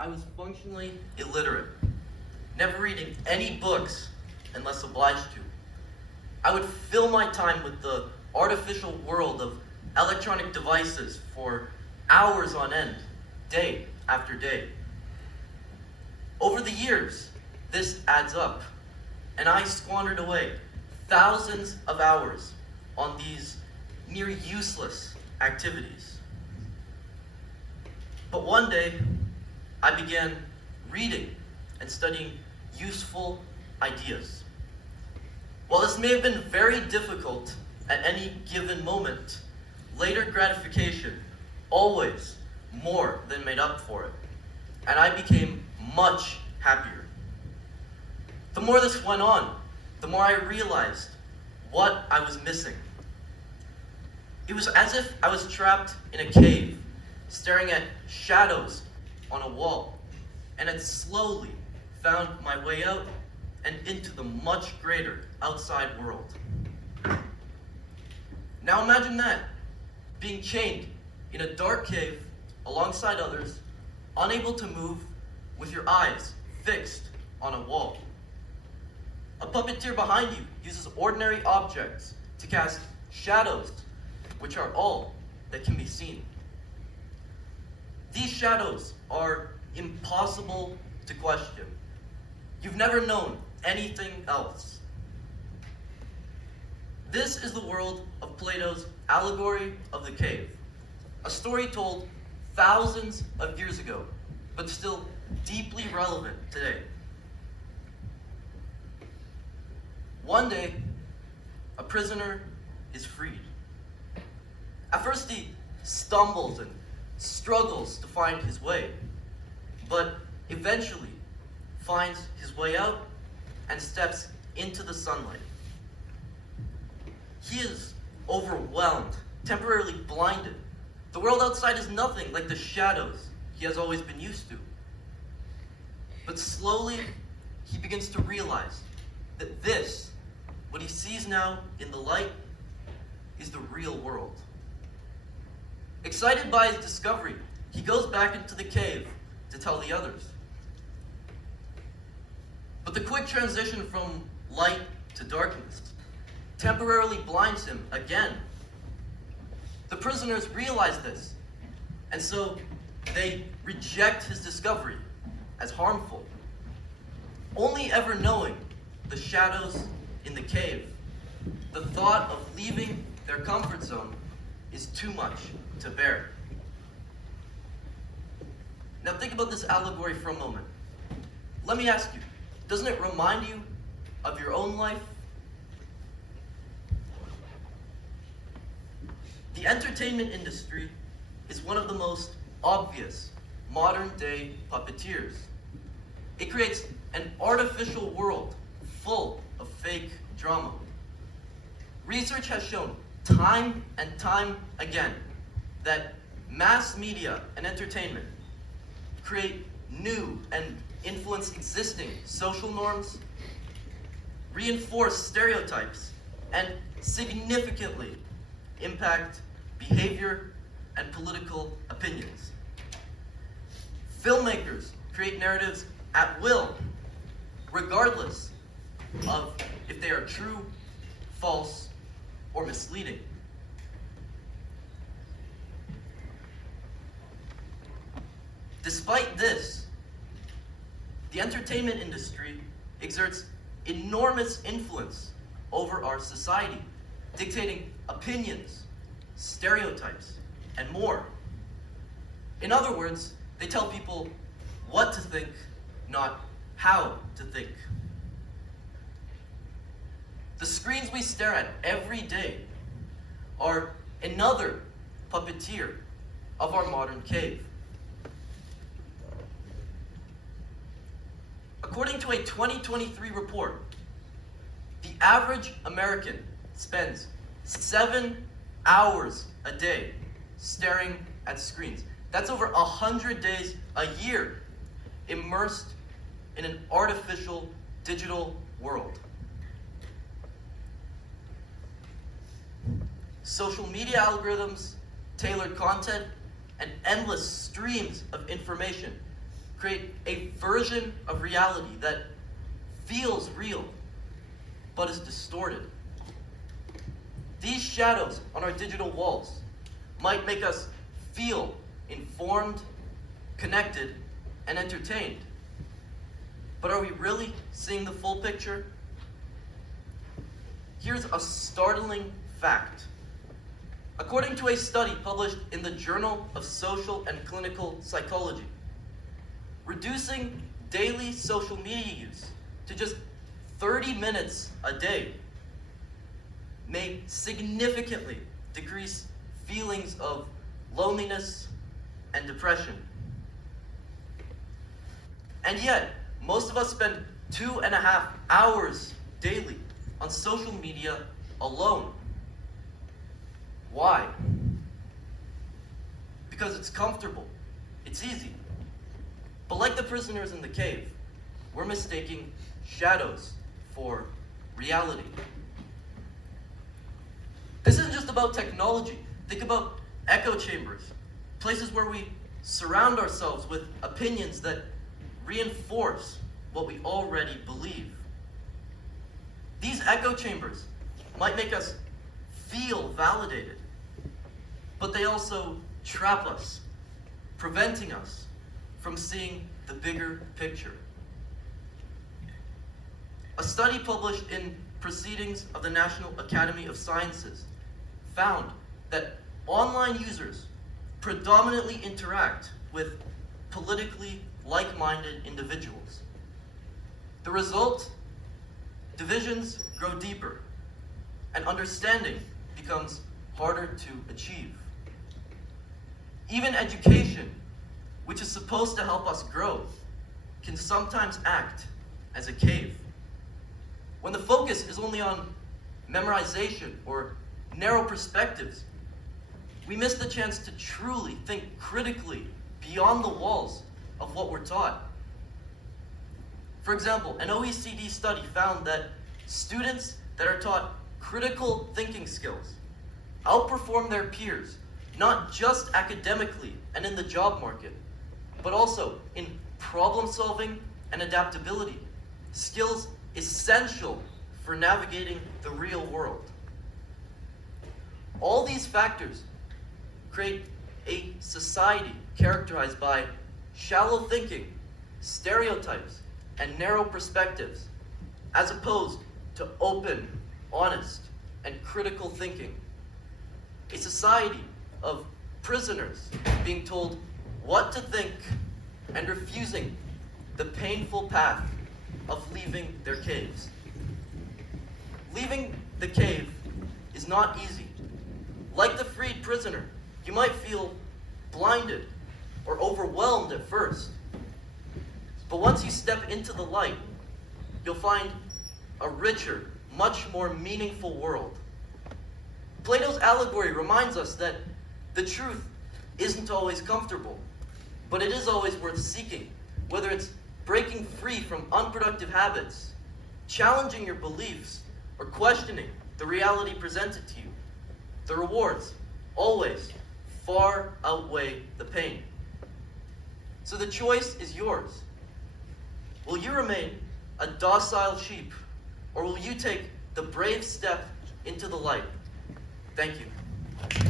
I was functionally illiterate, never reading any books unless obliged to. I would fill my time with the artificial world of electronic devices for hours on end, day after day. Over the years, this adds up, and I squandered away thousands of hours on these near useless activities. But one day, I began reading and studying useful ideas. While this may have been very difficult at any given moment, later gratification always more than made up for it, and I became much happier. The more this went on, the more I realized what I was missing. It was as if I was trapped in a cave, staring at shadows on a wall, and had slowly found my way out and into the much greater outside world. Now imagine that, being chained in a dark cave alongside others, unable to move, with your eyes fixed on a wall. A puppeteer behind you uses ordinary objects to cast shadows, which are all that can be seen. These shadows are impossible to question. You've never known anything else. This is the world of Plato's allegory of the cave, a story told thousands of years ago, but still deeply relevant today. One day, a prisoner is freed. At first he stumbles and struggles to find his way, but eventually finds his way out and steps into the sunlight. He is overwhelmed, temporarily blinded. The world outside is nothing like the shadows he has always been used to. But slowly, he begins to realize that this, what he sees now in the light, is the real world. Excited by his discovery, he goes back into the cave to tell the others. But the quick transition from light to darkness temporarily blinds him again. The prisoners realize this, and so they reject his discovery as harmful, only ever knowing the shadows in the cave. The thought of leaving their comfort zone is too much to bear. Now think about this allegory for a moment. Let me ask you, doesn't it remind you of your own life? The entertainment industry is one of the most obvious modern-day puppeteers. It creates an artificial world full of fake drama. Research has shown time and time again that mass media and entertainment create new and influence existing social norms, reinforce stereotypes, and significantly impact behavior and political opinions. Filmmakers create narratives at will, regardless of if they are true, false, or misleading. Despite this, the entertainment industry exerts enormous influence over our society, dictating opinions, stereotypes, and more. In other words, they tell people what to think, not how to think. The screens we stare at every day are another puppeteer of our modern cave. According to a 2023 report, the average American spends 7 hours a day staring at screens. That's over 100 days a year immersed in an artificial digital world. Social media algorithms, tailored content, and endless streams of information create a version of reality that feels real, but is distorted. These shadows on our digital walls might make us feel informed, connected, and entertained. But are we really seeing the full picture? Here's a startling fact. According to a study published in the Journal of Social and Clinical Psychology, reducing daily social media use to just 30 minutes a day may significantly decrease feelings of loneliness and depression. And yet, most of us spend 2.5 hours daily on social media alone. Why? Because it's comfortable, it's easy. But like the prisoners in the cave, we're mistaking shadows for reality. This isn't just about technology. Think about echo chambers, places where we surround ourselves with opinions that reinforce what we already believe. These echo chambers might make us feel validated, but they also trap us, preventing us from seeing the bigger picture. A study published in Proceedings of the National Academy of Sciences found that online users predominantly interact with politically like-minded individuals. The result? Divisions grow deeper, and understanding becomes harder to achieve. Even education, which is supposed to help us grow, can sometimes act as a cave. When the focus is only on memorization or narrow perspectives, we miss the chance to truly think critically beyond the walls of what we're taught. For example, an OECD study found that students that are taught critical thinking skills outperform their peers, not just academically and in the job market, but also in problem solving and adaptability, skills essential for navigating the real world. All these factors create a society characterized by shallow thinking, stereotypes, and narrow perspectives, as opposed to open, honest, and critical thinking. A society of prisoners being told what to think and refusing the painful path of leaving their caves. Leaving the cave is not easy. Like the freed prisoner, you might feel blinded or overwhelmed at first. But once you step into the light, you'll find a richer, much more meaningful world. Plato's allegory reminds us that the truth isn't always comfortable, but it is always worth seeking, whether it's breaking free from unproductive habits, challenging your beliefs, or questioning the reality presented to you. The rewards always far outweigh the pain. So the choice is yours. Will you remain a docile sheep, or will you take the brave step into the light? Thank you.